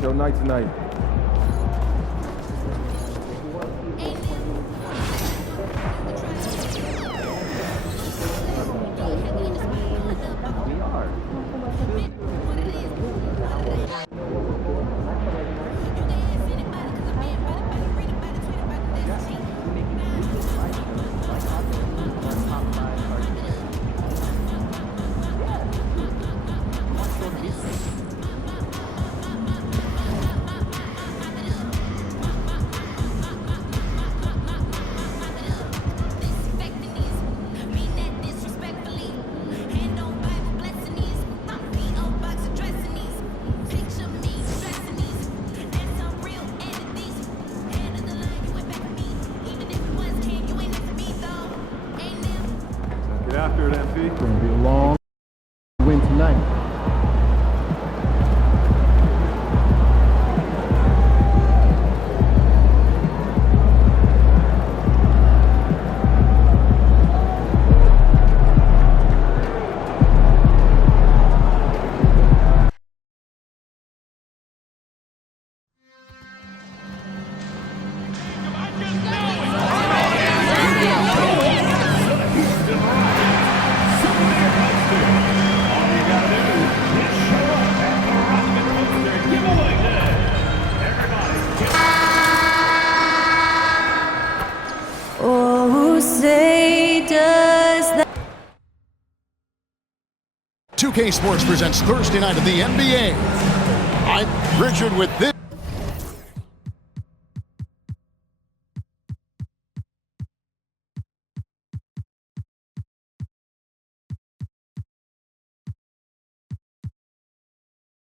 Show night tonight. Get after it, MP. It's going to be a long win tonight. Oh, say does that 2K Sports presents Thursday night of the NBA. I'm Richard with this.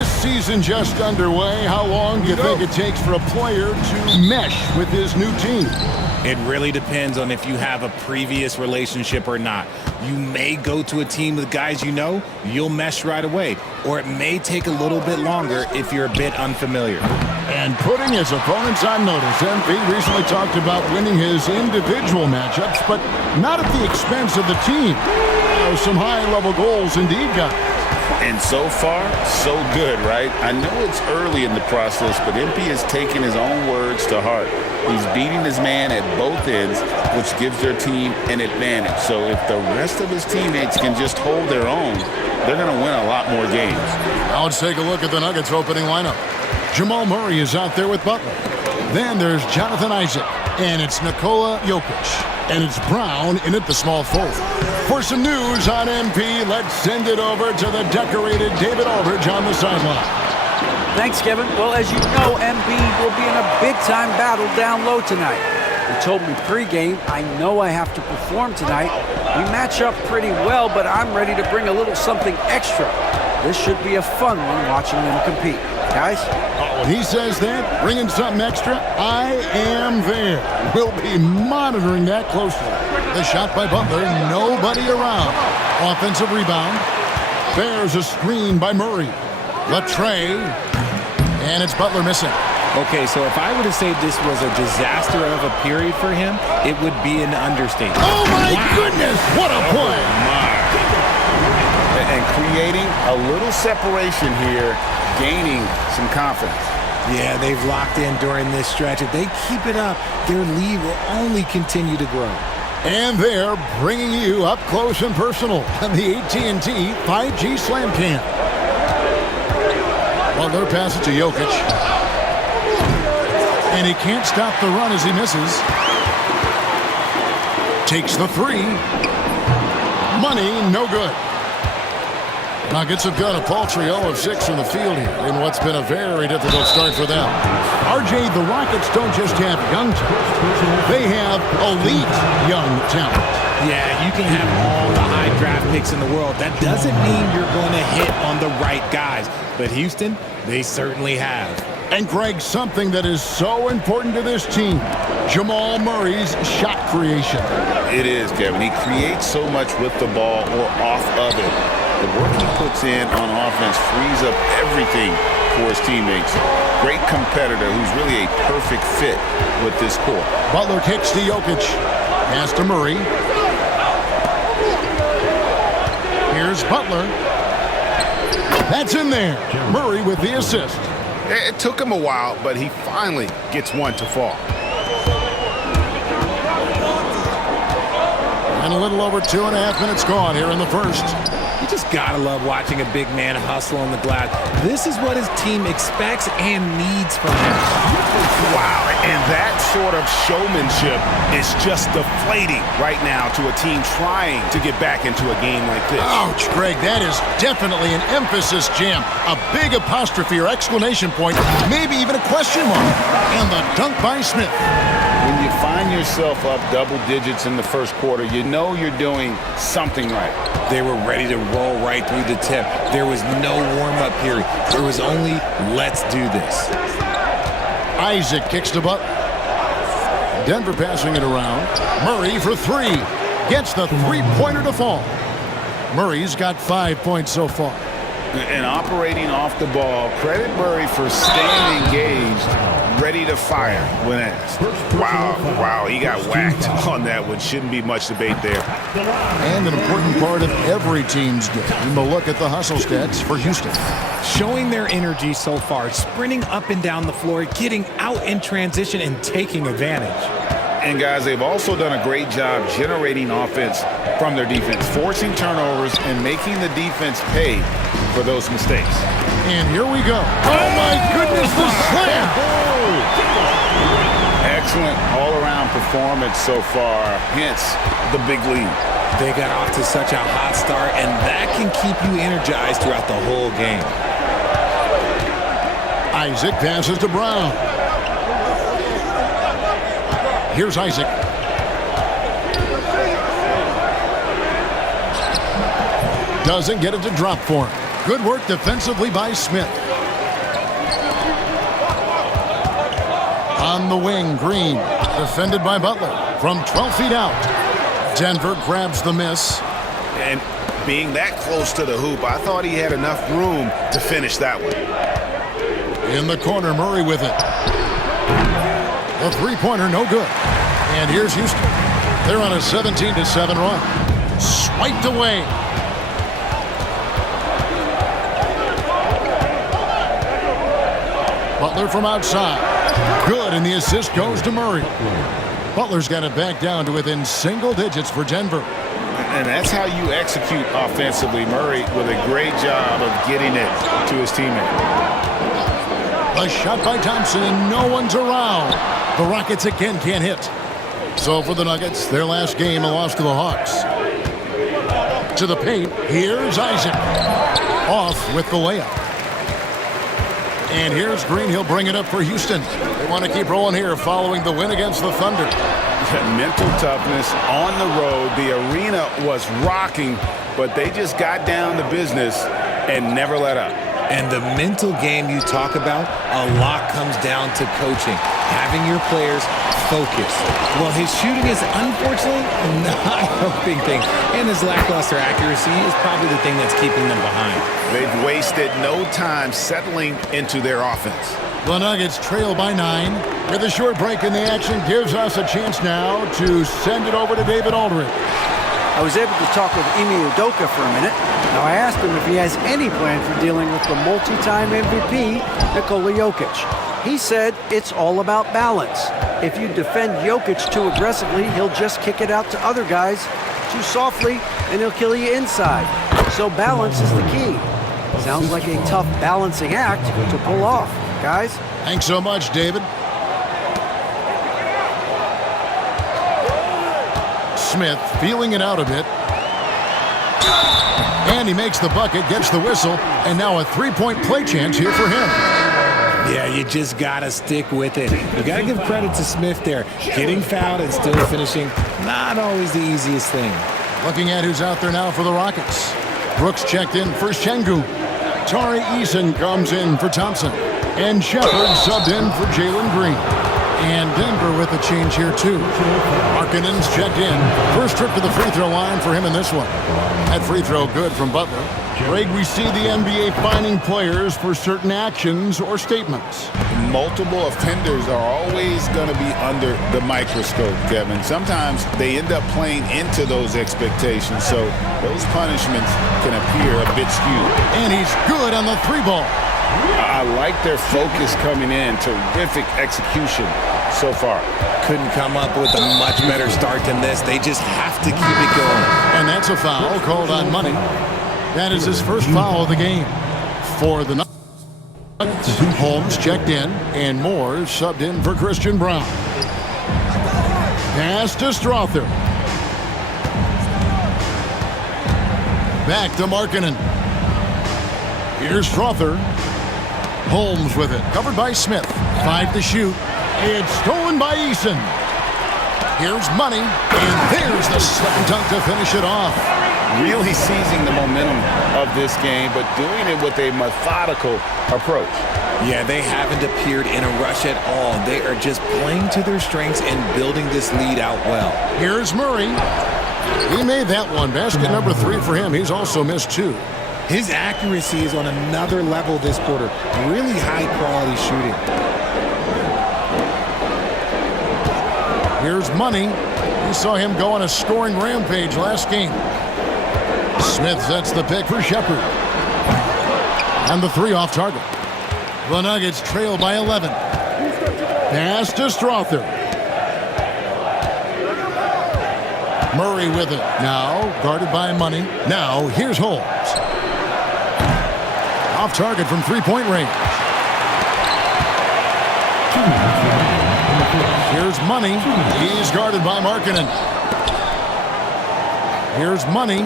Season just underway. How long do you think it takes for a player to mesh with his new team? It really depends on if you have a previous relationship or not. You may go to a team with guys you know, you'll mesh right away. Or it may take a little bit longer if you're a bit unfamiliar. And putting his opponents on notice. MP recently talked about winning his individual matchups, but not at the expense of the team. Some high-level goals indeed, guys. And so far, so good, right? I know it's early in the process, but MP is taking his own words to heart. He's beating his man at both ends, which gives their team an advantage. So if the rest of his teammates can just hold their own, they're going to win a lot more games. Now let's take a look at the Nuggets opening lineup. Jamal Murray is out there with Butler. Then there's Jonathan Isaac, and it's Nikola Jokic. And it's Brown in at the small forward. For some news on MP, let's send it over to the decorated David Aldridge on the sideline. Thanks, Kevin. Well, as you know, Embiid will be in a big-time battle down low tonight. He told me pregame, I know I have to perform tonight. We match up pretty well, but I'm ready to bring a little something extra. This should be a fun one watching them compete. Guys? When he says that, bringing something extra, I am there. We'll be monitoring that closely. The shot by Butler, nobody around. Offensive rebound. There's a screen by Murray. Latrey. And it's Butler missing. Okay, so if I were to say this was a disaster of a period for him, it would be an understatement. Oh, my goodness! What a play! And creating a little separation here, gaining some confidence. Yeah, they've locked in during this stretch. If they keep it up, their lead will only continue to grow. And they're bringing you up close and personal on the AT&T 5G Slam Cam. Butler passes to Jokic. And he can't stop the run as he misses. Takes the three. Money, no good. Nuggets have got a paltry 0 of 6 from the field here in what's been a very difficult start for them. RJ, the Rockets don't just have young talent. They have elite young talent. Yeah, you can have all the high draft picks in the world. That doesn't mean you're going to hit on the right guys. But Houston, they certainly have. And Greg, something that is so important to this team, Jamal Murray's shot creation. It is, Kevin. He creates so much with the ball or off of it. The work he puts in on offense frees up everything for his teammates. Great competitor who's really a perfect fit with this core. Butler kicks to Jokic. Pass to Murray. Here's Butler. That's in there. Murray with the assist. It took him a while, but he finally gets one to fall. And a little over 2.5 minutes gone here in the first. You just gotta love watching a big man hustle on the glass. This is what his team expects and needs from him. Wow, and that sort of showmanship is just deflating right now to a team trying to get back into a game like this. Ouch, Greg, that is definitely an emphasis jam. A big apostrophe or exclamation point, maybe even a question mark. And the dunk by Smith. When you find yourself up double digits in the first quarter, you know you're doing something right. They were ready to roll right through the tip. There was no warm-up period. There was only, let's do this. Isaac kicks to Butler. Denver passing it around. Murray for three. Gets the three-pointer to fall. Murray's got 5 points so far. And operating off the ball, credit Murray for staying engaged, ready to fire when asked. Wow, he got whacked on that one. Shouldn't be much debate there. And an important part of every team's game. We'll look at the hustle stats for Houston. Showing their energy so far, sprinting up and down the floor, getting out in transition, and taking advantage. And guys, they've also done a great job generating offense from their defense, forcing turnovers and making the defense pay for those mistakes. And here we go. Oh my goodness, the slam! Excellent all-around performance so far, hence the big lead. They got off to such a hot start, and that can keep you energized throughout the whole game. Isaac passes to Brown. Here's Isaac. Doesn't get it to drop for him. Good work defensively by Smith. On the wing, Green. Defended by Butler from 12 feet out. Denver grabs the miss. And being that close to the hoop, I thought he had enough room to finish that one. In the corner, Murray with it. The three-pointer, no good. And here's Houston. They're on a 17-7 run. Swiped away. Butler from outside. Good, and the assist goes to Murray. Butler's got it back down to within single digits for Denver. And that's how you execute offensively. Murray with a great job of getting it to his teammate. A shot by Thompson, and no one's around. The Rockets again can't hit. So for the Nuggets, their last game, a loss to the Hawks. To the paint, here's Isaac. Off with the layup. And here's Green. He'll bring it up for Houston. They want to keep rolling here following the win against the Thunder. Mental toughness on the road. The arena was rocking, but they just got down to business and never let up. And the mental game you talk about, a lot comes down to coaching, having your players focus. Well, his shooting is unfortunately not a big thing, and his lackluster accuracy is probably the thing that's keeping them behind. They've wasted no time settling into their offense. The Nuggets trail by 9. With a short break in the action, gives us a chance now to send it over to David Aldridge. I was able to talk with Ime Udoka for a minute. Now, I asked him if he has any plan for dealing with the multi-time MVP, Nikola Jokic. He said it's all about balance. If you defend Jokic too aggressively, he'll just kick it out to other guys too softly, and he'll kill you inside. So balance is the key. Sounds like a tough balancing act to pull off, guys. Thanks so much, David. Smith feeling it out a bit. And he makes the bucket, gets the whistle, and now a three-point play chance here for him. Yeah, you just got to stick with it. You got to give credit to Smith there. Getting fouled and still finishing, not always the easiest thing. Looking at who's out there now for the Rockets. Brooks checked in for Şengün. Tari Eason comes in for Thompson. And Shepard subbed in for Jalen Green. And Denver with a change here, too. Markkanen's checked in. First trip to the free throw line for him in this one. That free throw good from Butler. Greg, we see the NBA fining players for certain actions or statements. Multiple offenders are always going to be under the microscope, Kevin. Sometimes they end up playing into those expectations, so those punishments can appear a bit skewed. And he's good on the three ball. I like their focus coming in. Terrific execution so far. Couldn't come up with a much better start than this. They just have to keep it going. And that's a foul called on Money. That is his first foul of the game for the Nuggets. Holmes checked in, and Moore subbed in for Christian Braun. Pass to Strother. Back to Markkanen. Here's Strother. Holmes with it. Covered by Smith. 5 to shoot. It's stolen by Eason. Here's Money. And there's the slam dunk to finish it off. Really seizing the momentum of this game, but doing it with a methodical approach. Yeah, they haven't appeared in a rush at all. They are just playing to their strengths and building this lead out well. Here's Murray. He made that one. Basket number 3 for him. He's also missed 2. His accuracy is on another level this quarter. Really high-quality shooting. Here's Money. We saw him go on a scoring rampage last game. Smith sets the pick for Shepard. And the 3 off target. The Nuggets trail by 11. Pass to Strother. Murray with it. Now guarded by Money. Now here's Holmes. Off target from three-point range. Here's Money. He's guarded by Markkanen. Here's Money.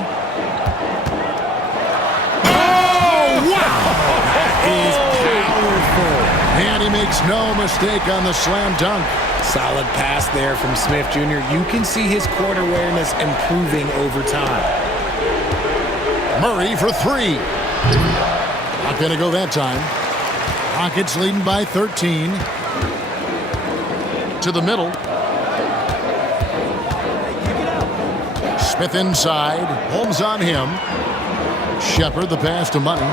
Is powerful. And he makes no mistake on the slam dunk. Solid pass there from Smith Jr. You can see his court awareness improving over time. Murray for 3. Not going to go that time. Rockets leading by 13. To the middle. Smith inside. Holmes on him. Shepard the pass to Money.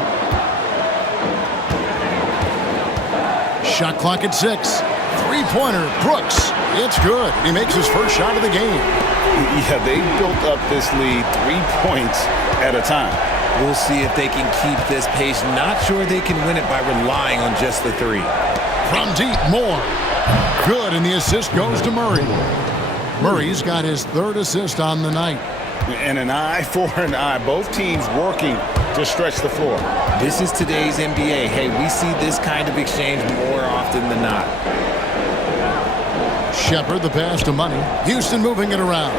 Shot clock at 6. Three-pointer, Brooks. It's good. He makes his first shot of the game. Yeah, they built up this lead 3 points at a time. We'll see if they can keep this pace. Not sure they can win it by relying on just the 3. From deep, Moore. Good, and the assist goes to Murray. Murray's got his 3rd assist on the night. And an eye for an eye. Both teams working to stretch the floor. This is today's NBA. Hey, we see this kind of exchange more often than not. Shepard the pass to Money. Houston moving it around.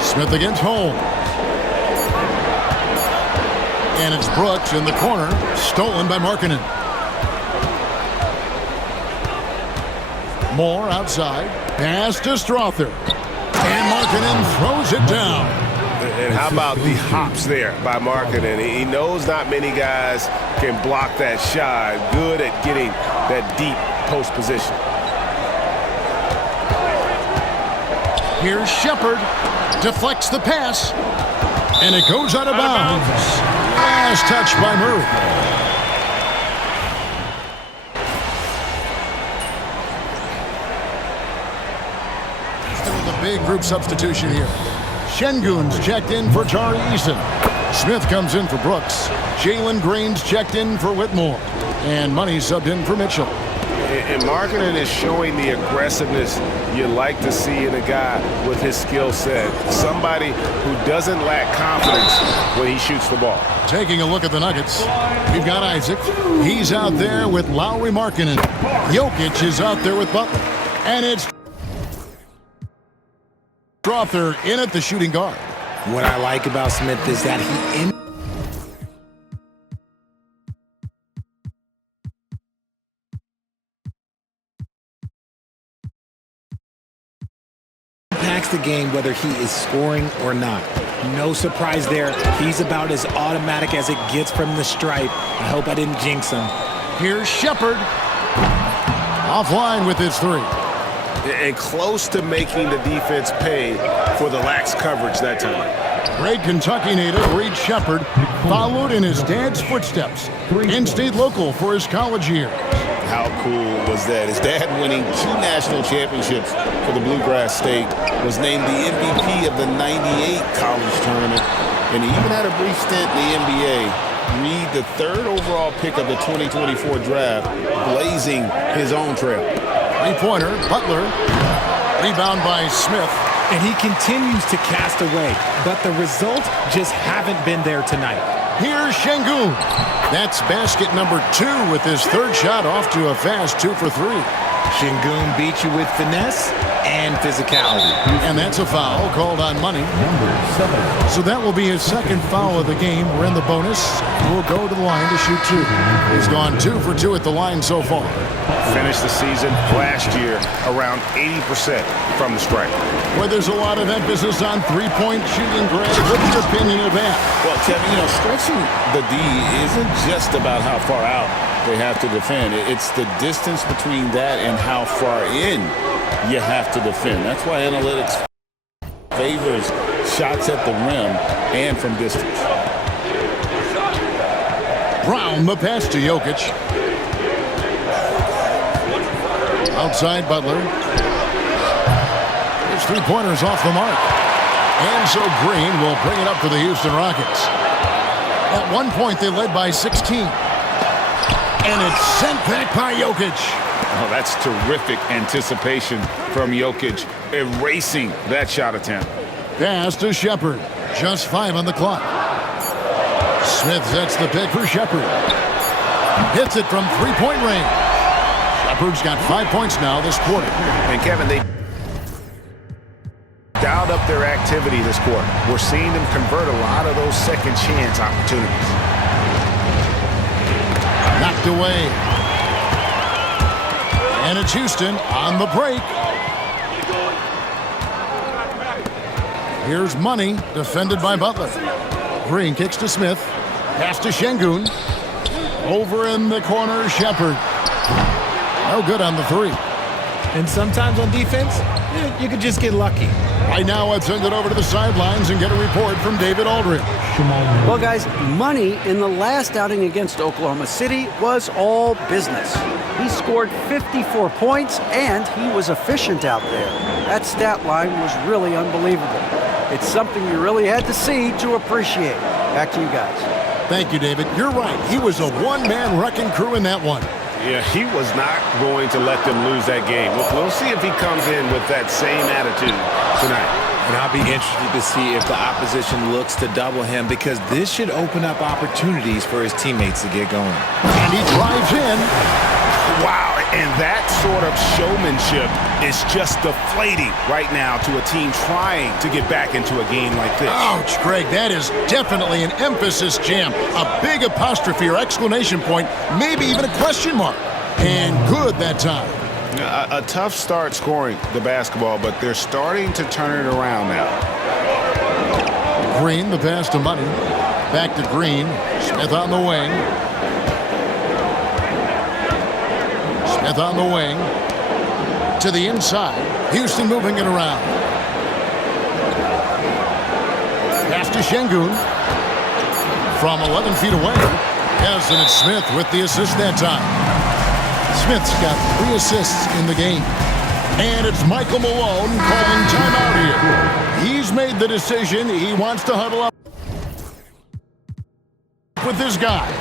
Smith against Holmes. And it's Brooks in the corner. Stolen by Markkanen. Moore outside. Pass to Strother. And Markkanen throws it down. And how about the hops there by Markkanen? He knows not many guys can block that shot. Good at getting that deep post position. Here's Shepard. Deflects the pass. And it goes out of bounds. Last touch by Murray. Still the big group substitution here. Şengün's checked in for Tari Eason. Smith comes in for Brooks. Jalen Green's checked in for Whitmore. And Money subbed in for Mitchell. And Markkanen is showing the aggressiveness you like to see in a guy with his skill set. Somebody who doesn't lack confidence when he shoots the ball. Taking a look at the Nuggets, we've got Isaac. He's out there with Lowry Markkanen. Jokic is out there with Butler. And it's Strother in at the shooting guard. What I like about Smith is that he impacts the game whether he is scoring or not. No surprise there. He's about as automatic as it gets from the stripe. I hope I didn't jinx him. Here's Shepard. Offline with his 3. And close to making the defense pay for the lax coverage that time. Great Kentucky native Reed Shepard followed in his dad's footsteps and stayed local for his college years. How cool was that? His dad winning 2 national championships for the Bluegrass State, was named the MVP of the '98 college tournament, And even at a brief stint in the NBA, Reed, the 3rd overall pick of the 2024 draft, blazing his own trail. Three-pointer, Butler. Rebound by Smith. And he continues to cast away, but the results just haven't been there tonight. Here's Şengün. That's basket number 2 with his 3rd shot off to a fast 2 for 3. Şengün beat you with finesse and physicality. And that's a foul called on Money. So that will be his 2nd foul of the game. We're in the bonus. We'll go to the line to shoot 2. He's gone 2 for 2 at the line so far. Finished the season last year around 80% from the stripe. Where there's a lot of emphasis on three-point shooting, Greg. What's your opinion of that? Well, Kevin, stretching the D isn't just about how far out they have to defend. It's the distance between that and how far in you have to defend. That's why analytics favors shots at the rim and from distance. Brown, the pass to Jokic. Outside Butler. His 3-pointers off the mark. And so Green will bring it up for the Houston Rockets. At one point, they led by 16. And it's sent back by Jokic. Oh, that's terrific anticipation from Jokic, erasing that shot attempt. Pass to Shepherd. Just 5 on the clock. Smith sets the pick for Shepherd. Hits it from 3-point range. Shepherd's got 5 points now this quarter. And Kevin, they dialed up their activity this quarter. We're seeing them convert a lot of those second chance opportunities. Knocked away. And it's Houston on the break. Here's Money, defended by Butler. Green kicks to Smith. Pass to Şengün. Over in the corner, Shepherd. No good on the 3. And sometimes on defense, you could just get lucky. Right now, let's send it over to the sidelines and get a report from David Aldridge. Well, guys, Money in the last outing against Oklahoma City was all business. He scored 54 points, and he was efficient out there. That stat line was really unbelievable. It's something you really had to see to appreciate. Back to you guys. Thank you, David. You're right. He was a one-man wrecking crew in that one. Yeah, he was not going to let them lose that game. We'll see if he comes in with that same attitude tonight. And I'll be interested to see if the opposition looks to double him, because this should open up opportunities for his teammates to get going. And he drives in. Wow, and that sort of showmanship is just deflating right now to a team trying to get back into a game like this. Ouch, Greg, that is definitely an emphasis jam. A big apostrophe or exclamation point, maybe even a question mark. And good that time. A tough start scoring the basketball, but they're starting to turn it around now. Green, the pass to Money. Back to Green. Smith on the wing. Smith on the wing. To the inside. Houston moving it around. Pass to Şengün. From 11 feet away. Yes, and it's Smith with the assist that time. Smith's got 3 assists in the game. And it's Michael Malone calling timeout here. He's made the decision. He wants to huddle up with his guys.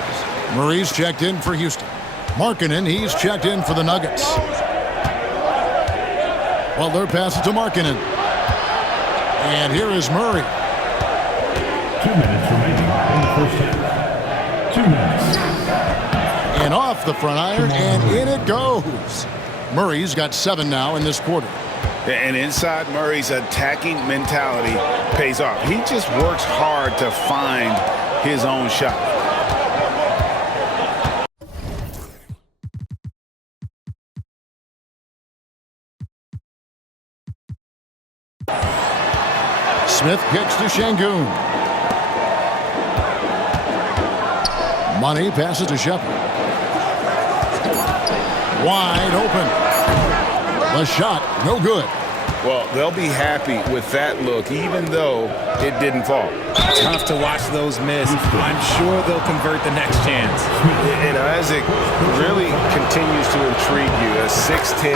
Murray's checked in for Houston. Markkanen, he's checked in for the Nuggets. Butler passes to Markkanen. And here is Murray. 2 minutes remaining in the first half. 2 minutes. And off the front iron, and in it goes. Murray's got 7 now in this quarter. And inside Murray's attacking mentality pays off. He just works hard to find his own shot. Smith kicks to Şengün. Money passes to Shepherd. Wide open. The shot, no good. Well, they'll be happy with that look, even though it didn't fall. Tough to watch those miss. I'm sure they'll convert the next chance. And Isaac really continues to intrigue you. A 6'10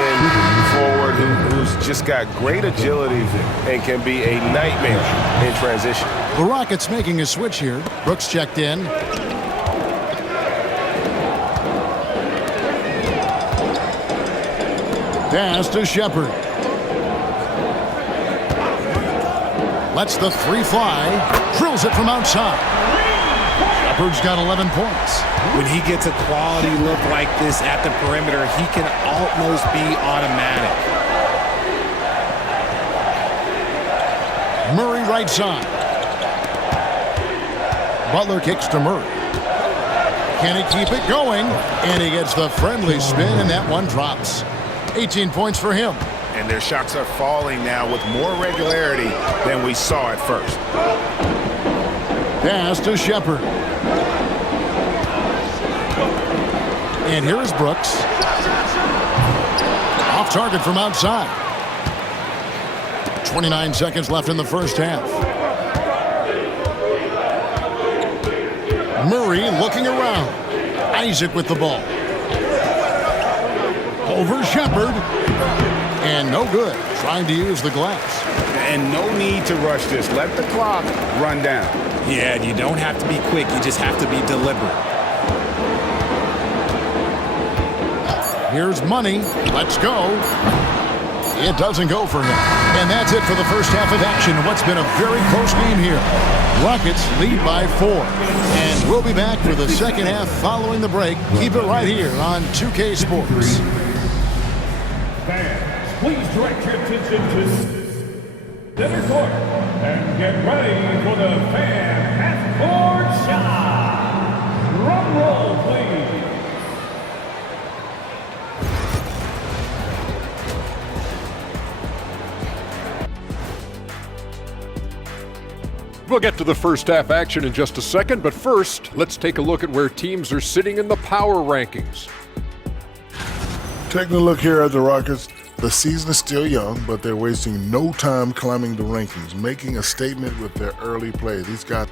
forward who's just got great agility and can be a nightmare in transition. The Rockets making a switch here. Brooks checked in. Pass to Shepard. Lets the three fly. Drills it from outside. Shepard's got 11 points. When he gets a quality look like this at the perimeter, he can almost be automatic. Murray right side. Butler kicks to Murray. Can he keep it going? And he gets the friendly spin, and that one drops. 18 points for him. And their shots are falling now with more regularity than we saw at first. Pass to Shepard. And here is Brooks. Off target from outside. 29 seconds left in the first half. Murray looking around. Isaac with the ball. Over Shepard. And no good. Trying to use the glass. And no need to rush this. Let the clock run down. Yeah, you don't have to be quick. You just have to be deliberate. Here's Money. Let's go. It doesn't go for him. And that's it for the first half of action. What's been a very close game here. Rockets lead by 4. And we'll be back for the second half following the break. Keep it right here on 2K Sports. Fans, please direct your attention to center court and get ready for the fan half-court shot. Drum roll, please. We'll get to the first half action in just a second, but first, let's take a look at where teams are sitting in the power rankings. Taking a look here at the Rockets, the season is still young, but they're wasting no time climbing the rankings, making a statement with their early play. These guys.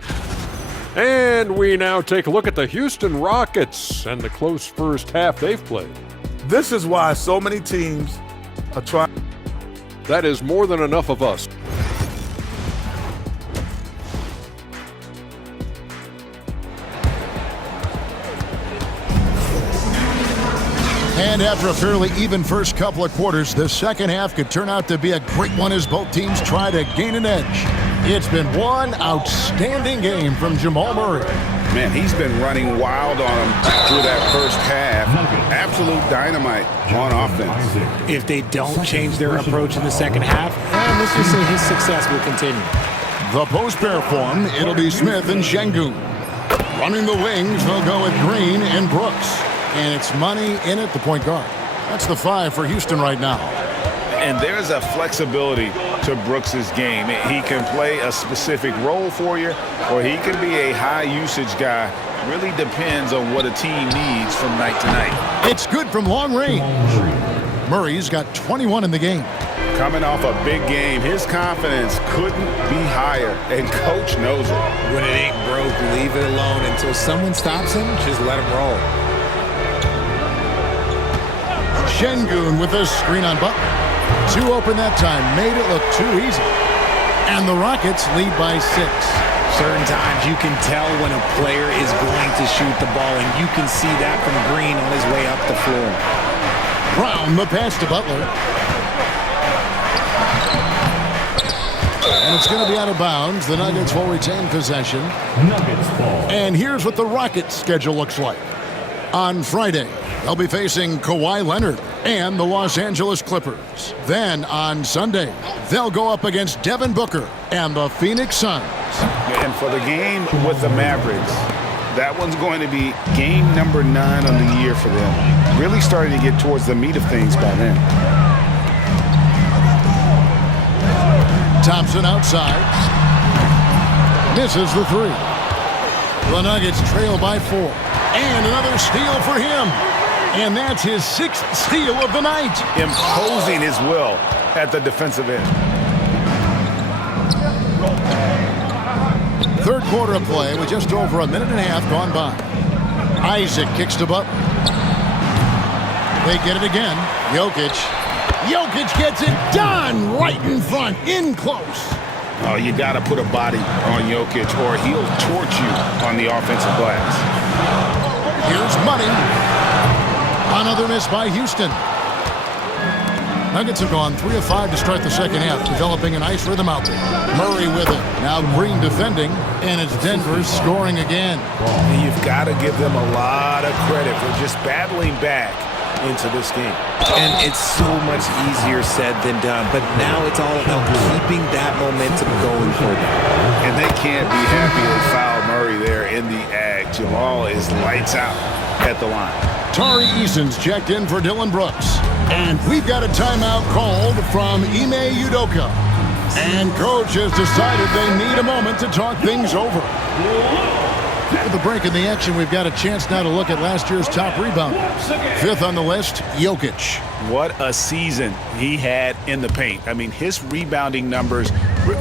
And we now take a look at the Houston Rockets and the close first half they've played. This is why so many teams are trying. That is more than enough of us. And after a fairly even first couple of quarters, the second half could turn out to be a great one as both teams try to gain an edge. It's been one outstanding game from Jamal Murray. Man, he's been running wild on him through that first half. Absolute dynamite on offense. If they don't change their approach in the second half, let's just say his success will continue. The post pair form, it'll be Smith and Şengün. Running the wings, they'll go with Green and Brooks. And it's Money in at the point guard. That's the 5 for Houston right now. And there's a flexibility to Brooks's game. He can play a specific role for you, or he can be a high-usage guy. Really depends on what a team needs from night to night. It's good from long range. Murray's got 21 in the game. Coming off a big game, his confidence couldn't be higher, and Coach knows it. When it ain't broke, leave it alone. Until someone stops him, just let him roll. Şengün with a screen on Butler. 2 open that time, made it look too easy. And the Rockets lead by 6. Certain times you can tell when a player is going to shoot the ball, and you can see that from Green on his way up the floor. Brown, the pass to Butler. And it's going to be out of bounds. The Nuggets will retain possession. Nuggets ball. And here's what the Rockets' schedule looks like. On Friday, they'll be facing Kawhi Leonard and the Los Angeles Clippers. Then on Sunday, they'll go up against Devin Booker and the Phoenix Suns. And for the game with the Mavericks, that one's going to be game number 9 on the year for them. Really starting to get towards the meat of things by then. Thompson outside. Misses the 3. The Nuggets trail by 4. And another steal for him. And that's his 6th steal of the night. Imposing his will at the defensive end. Third quarter of play with just over a minute and a half gone by. Isaac kicks to Butler. They get it again. Jokic gets it done right in front, in close. Oh, you got to put a body on Jokic or he'll torch you on the offensive glass. Here's Money. Another miss by Houston. Nuggets have gone 3 of 5 to start the second half, developing a nice rhythm out there. Murray with it. Now Green defending, and it's Denver scoring again. And you've got to give them a lot of credit for just battling back into this game. And it's so much easier said than done, but now it's all about keeping that momentum going for them. And they can't be happy they fouled Murray there in the ag. Jamal is lights out at the line. Tari Eason's checked in for Dylan Brooks. And we've got a timeout called from Ime Udoka. And coach has decided they need a moment to talk things over. With the break in the action, we've got a chance now to look at last year's top rebounder. Fifth on the list, Jokic. What a season he had in the paint. I mean, his rebounding numbers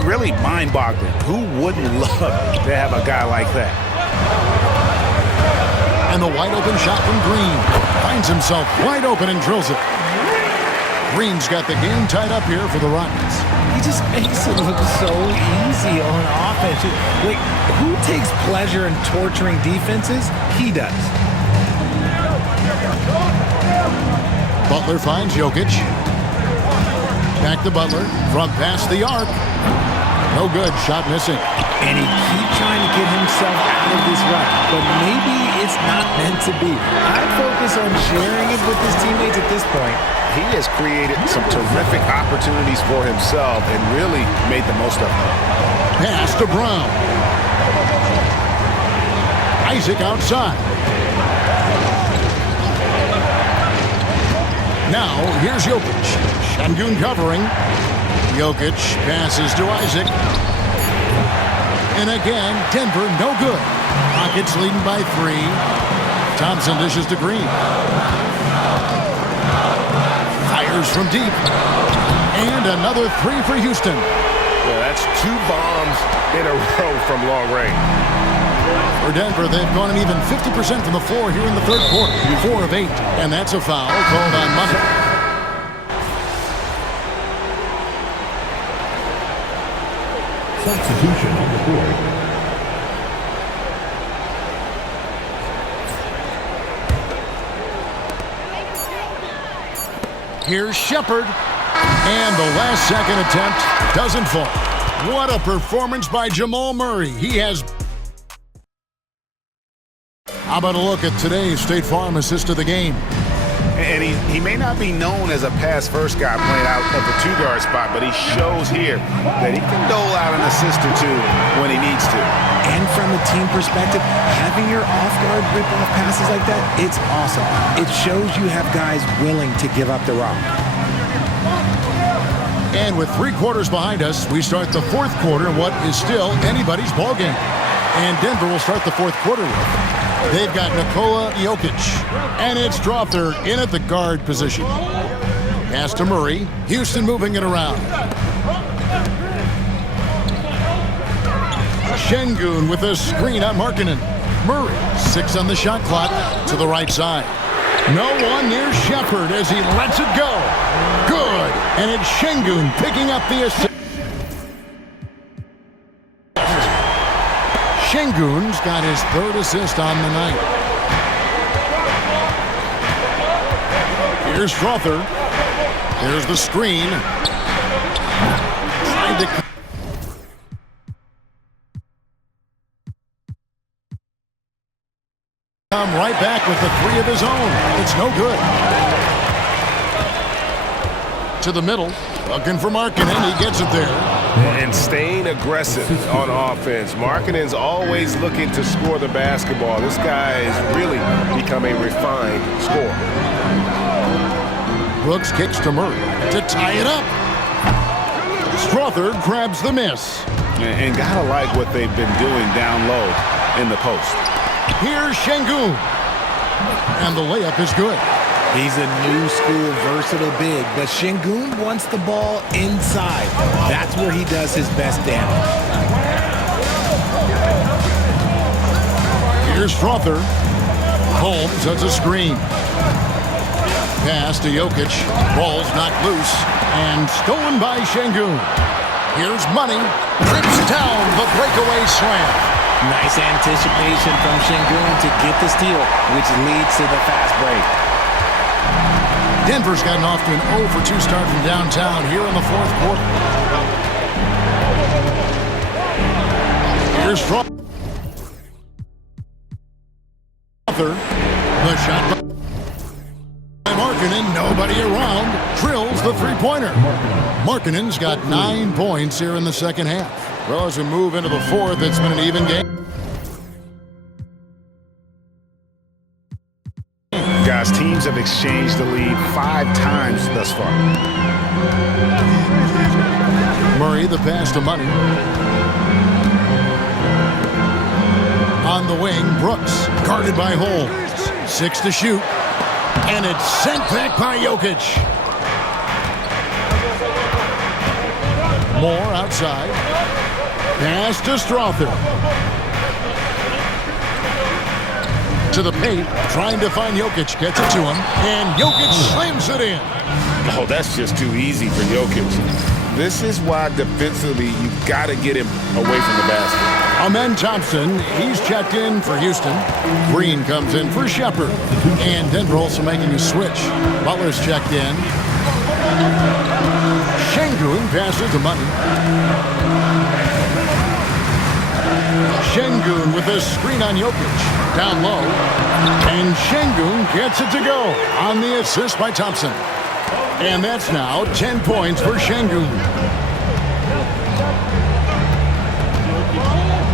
really mind-boggling. Who wouldn't love to have a guy like that? And the wide-open shot from Green. Finds himself wide open and drills it. Green's got the game tied up here for the Rockets. He just makes it look so easy on offense. Like, who takes pleasure in torturing defenses? He does. Butler finds Jokic. Back to Butler from past the arc. No good. Shot missing. And he keeps trying to get himself out of this rut, but maybe it's not meant to be. I'd focus on sharing it with his teammates at this point. He has created some terrific opportunities for himself and really made the most of them. Pass to Brown. Isaac outside. Now, here's Jokic. Şengün covering. Jokic passes to Isaac. And again, Denver no good. Rockets leading by 3. Thompson dishes to Green. Fires from deep. And another 3 for Houston. Well, that's 2 bombs in a row from long range. For Denver, they've gone an even 50% from the floor here in the third quarter. 4 of 8. And that's a foul called on Money. Substitution on the board. Here's Shepard. And the last second attempt doesn't fall. What a performance by Jamal Murray. He has... How about a look at today's State Farm assist of the game? And he may not be known as a pass-first guy playing out of the 2-guard spot, but he shows here that he can dole out an assist or 2 when he needs to. And from a team perspective, having your off-guard rip-off passes like that, it's awesome. It shows you have guys willing to give up the rock. And with 3 quarters behind us, we start the fourth quarter in what is still anybody's ballgame. And Denver will start the fourth quarter with. They've got Nikola Jokic, and it's Strawther in at the guard position. Pass to Murray. Houston moving it around. Şengün with a screen on Markkanen. Murray, 6 on the shot clock, to the right side. No one near Shepard as he lets it go. Good, and it's Şengün picking up the assist. Şengün's got his 3rd assist on the night. Here's Strawther. There's the screen. Trying to come right back with the 3 of his own. It's no good. To the middle. Looking for Markkanen. He gets it there. And staying aggressive on offense. Markkanen's always looking to score the basketball. This guy has really become a refined scorer. Brooks kicks to Murray to tie it up. Strawther grabs the miss. And gotta like what they've been doing down low in the post. Here's Şengün. And the layup is good. He's a new school versatile big, but Şengün wants the ball inside. That's where he does his best damage. Here's Strother. Holmes has a screen. Pass to Jokic. Ball's knocked loose and stolen by Şengün. Here's Money. Trips down the breakaway slam. Nice anticipation from Şengün to get the steal, which leads to the fast break. Denver's gotten off to an 0 for 2 start from downtown here in the fourth quarter. Here's Strother. The shot by Markkanen, nobody around, drills the three-pointer. Markkanen's got 9 points here in the second half. Well, as we move into the fourth, it's been an even game. Guys, teams have exchanged the lead 5 times thus far. Murray, the pass to Money. On the wing, Brooks, guarded by Holmes. 6 to shoot. And it's sent back by Jokic. Moore outside. Pass to Strother. To the paint, trying to find Jokic. Gets it to him. And Jokic slams it in. Oh, that's just too easy for Jokic. This is why defensively you've got to get him away from the basket. Amen Thompson, he's checked in for Houston. Green comes in for Shepherd. And Denver also making a switch. Butler's checked in. Şengün passes to Money. Şengün with a screen on Jokic. Down low. And Şengün gets it to go on the assist by Thompson. And that's now 10 points for Şengün.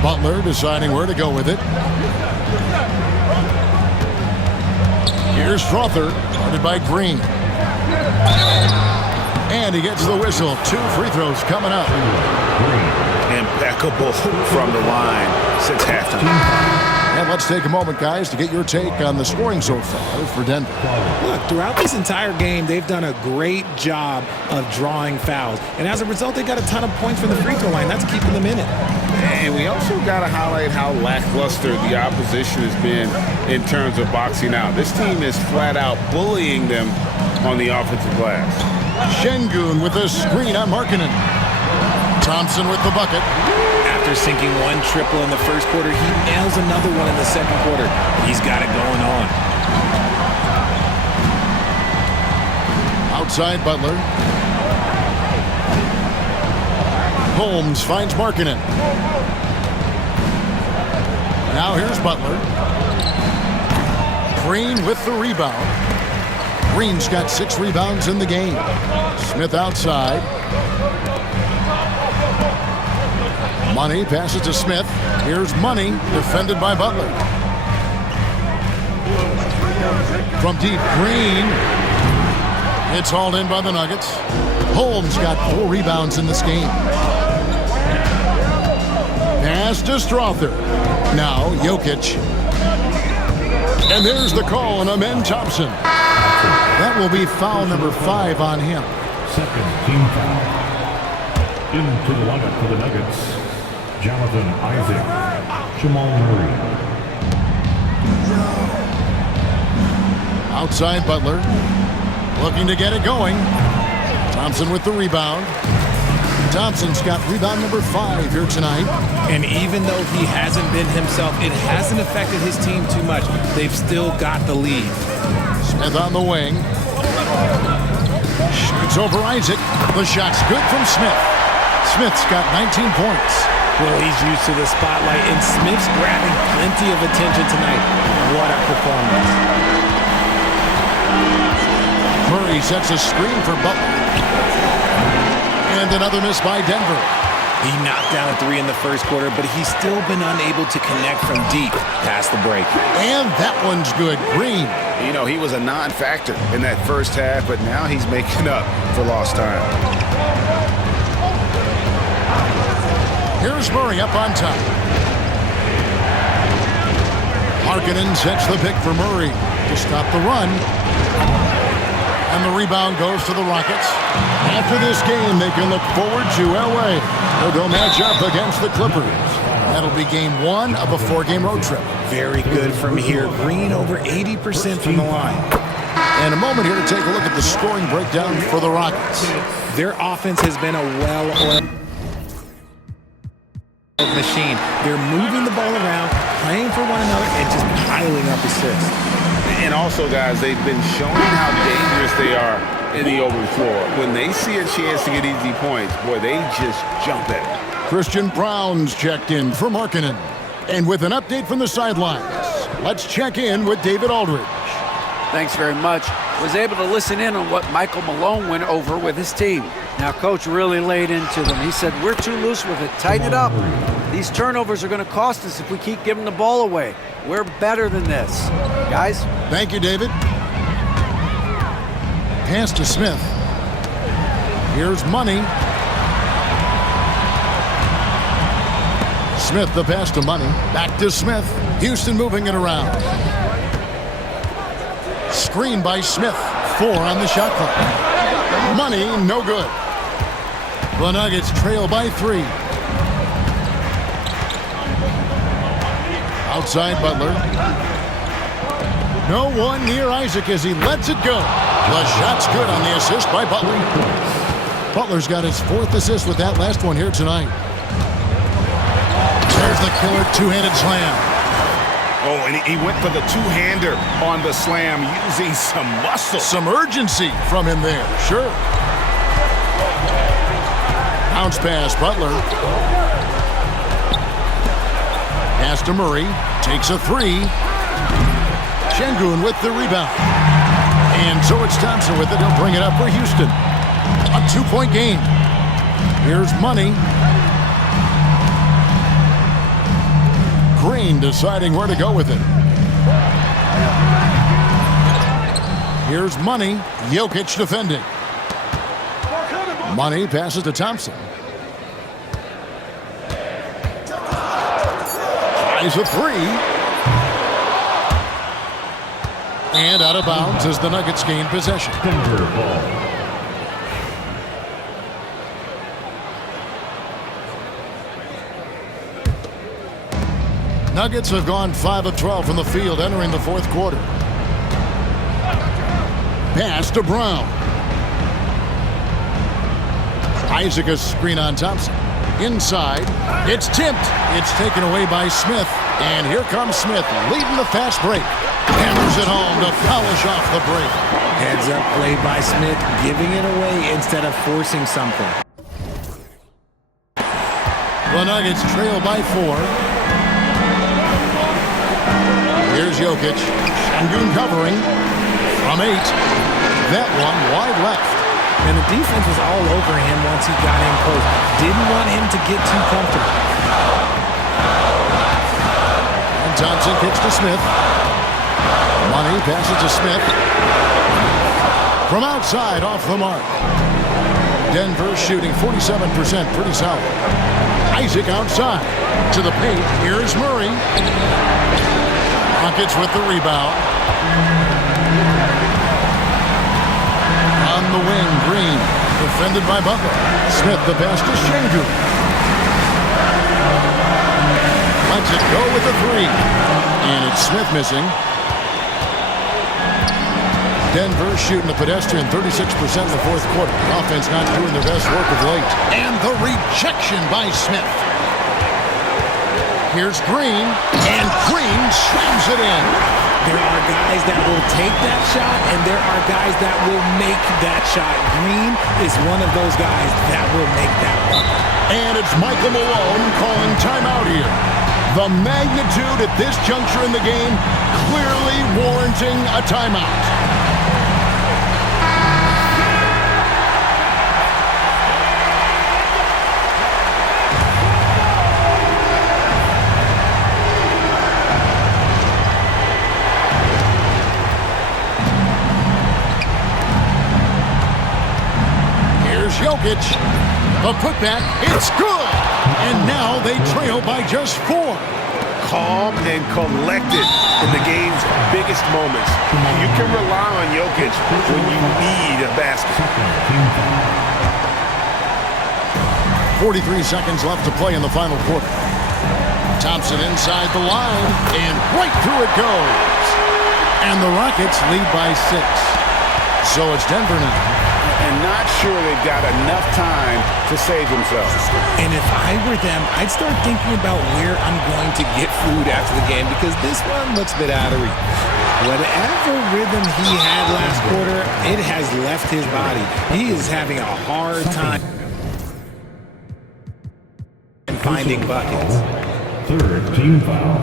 Butler deciding where to go with it. Here's Strother, guarded by Green. And he gets the whistle. 2 free throws coming up. Impeccable from the line since halftime. And let's take a moment, guys, to get your take on the scoring so far for Denver. Look, throughout this entire game, they've done a great job of drawing fouls. And as a result, they got a ton of points from the free throw line. That's keeping them in it. And we also got to highlight how lackluster the opposition has been in terms of boxing out. This team is flat out bullying them on the offensive glass. Şengün with a screen on Markkanen. Thompson with the bucket. After sinking 1 triple in the first quarter, he nails another one in the second quarter. He's got it going on. Outside Butler. Holmes finds Markkanen. Now here's Butler. Green with the rebound. Green's got 6 rebounds in the game. Smith outside. Money passes to Smith. Here's Money, defended by Butler. From deep, Green. It's hauled in by the Nuggets. Holmes got 4 rebounds in this game. Pass to Strother. Now Jokic. And there's the call on Amen Thompson. That will be foul number 5 on him. Second team foul. Into the lineup for the Nuggets, Jonathan Isaac, Jamal Murray. Outside Butler. Looking to get it going. Thompson with the rebound. Thompson's got rebound number 5 here tonight. And even though he hasn't been himself, it hasn't affected his team too much. They've still got the lead. Smith on the wing. Shoots over Isaac. The shot's good from Smith. Smith's got 19 points. Well, he's used to the spotlight, and Smith's grabbing plenty of attention tonight. What a performance. Murray sets a screen for Butler. And another miss by Denver. He knocked down a 3 in the first quarter, but he's still been unable to connect from deep past the break. And that one's good. Green. You know, he was a non-factor in that first half, but now he's making up for lost time. Here's Murray up on top. Markkanen sets the pick for Murray to stop the run. And the rebound goes to the Rockets. After this game, they can look forward to L.A., where they'll match up against the Clippers. That'll be game 1 of a 4-game road trip. Very good from here. Green over 80% from the line. And a moment here to take a look at the scoring breakdown for the Rockets. Their offense has been a well-oiled machine. They're moving the ball around, playing for one another, and just piling up assists. And also, guys, they've been showing how dangerous they are in the open floor. When they see a chance to get easy points, boy, they just jump at it. Christian Brown's checked in for Markkanen. And with an update from the sidelines, let's check in with David Aldridge. Thanks very much. Was able to listen in on what Michael Malone went over with his team. Now, Coach really laid into them. He said, we're too loose with it. Tighten it up. These turnovers are going to cost us if we keep giving the ball away. We're better than this. Guys? Thank you, David. Pass to Smith. Here's Money. Smith, the pass to Money. Back to Smith. Houston moving it around. Screen by Smith. 4 on the shot clock. Money, no good. The Nuggets trail by 3. Outside Butler. No one near Isaac as he lets it go. The shot's good on the assist by Butler. Butler's got his 4th assist with that last one here tonight. There's the killer two-handed slam. Oh, and he went for the two-hander on the slam using some muscle. Some urgency from him there, sure. Bounce pass, Butler. Pass to Murray. Takes a 3. Şengün with the rebound. And so it's Thompson with it. He'll bring it up for Houston. A 2-point game. Here's Money. Green deciding where to go with it. Here's Money. Jokic defending. Money passes to Thompson. Tries a 3. And out of bounds as the Nuggets gain possession. Nuggets have gone 5 of 12 from the field entering the 4th quarter. Pass to Brown. Isaac a screen on Thompson. Inside. It's tipped. It's taken away by Smith. And here comes Smith leading the fast break. Hammers it home to polish off the break. Heads up play by Smith, giving it away instead of forcing something. The Nuggets trail by 4. Here's Jokic. Şengün covering from 8. That one wide left. And the defense was all over him once he got in close. Didn't want him to get too comfortable. And Thompson kicks to Smith. Money passes to Smith. From outside, off the mark. Denver shooting 47%, pretty solid. Isaac outside. To the paint, here's Murray. Rockets with the rebound. On the wing, Green. Defended by Butler. Smith, the pass to Şengün. Lets it go with the 3. And it's Smith missing. Denver shooting the pedestrian 36% in the 4th quarter. The offense not doing their best work of late. And the rejection by Smith. Here's Green, and Green slams it in. There are guys that will take that shot, and there are guys that will make that shot. Green is one of those guys that will make that one. And it's Michael Malone calling timeout here. The magnitude at this juncture in the game clearly warranting a timeout. Jokic, the putback, it's good! And now they trail by just 4. Calm and collected in the game's biggest moments. You can rely on Jokic when you need a basket. 43 seconds left to play in the final quarter. Thompson inside the line, and right through it goes. And the Rockets lead by 6. So it's Denver now. And not sure they've got enough time to save themselves. And if I were them, I'd start thinking about where I'm going to get food after the game, because this one looks a bit out of reach. Whatever rhythm he had last quarter, it has left his body. He is having a hard time finding buckets. Third team foul.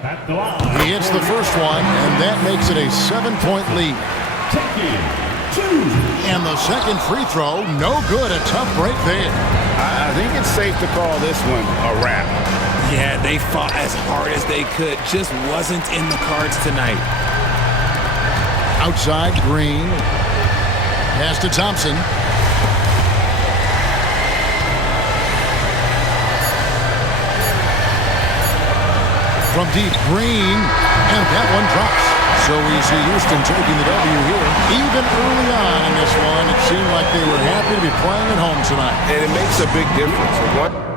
At the line. He hits the first one, and that makes it a 7-point lead. And the second free throw, no good. A tough break there. I think it's safe to call this one a wrap. Yeah, they fought as hard as they could. Just wasn't in the cards tonight. Outside, Green. Pass to Thompson. From deep, Green. And that one drops. So we see Houston taking the W here. Even early on in this one, it seemed like they were happy to be playing at home tonight. And it makes a big difference.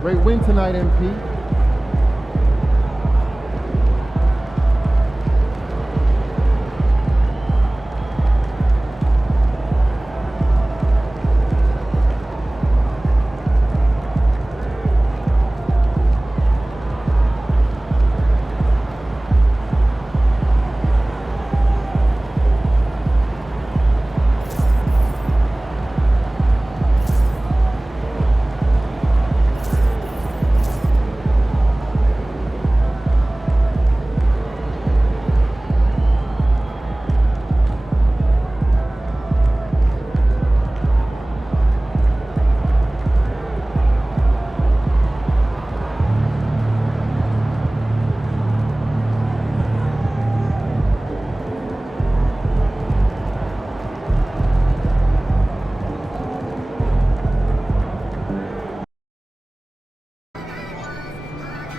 Great win tonight, MP.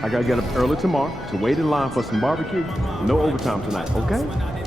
I gotta get up early tomorrow to wait in line for some barbecue. No overtime tonight, okay?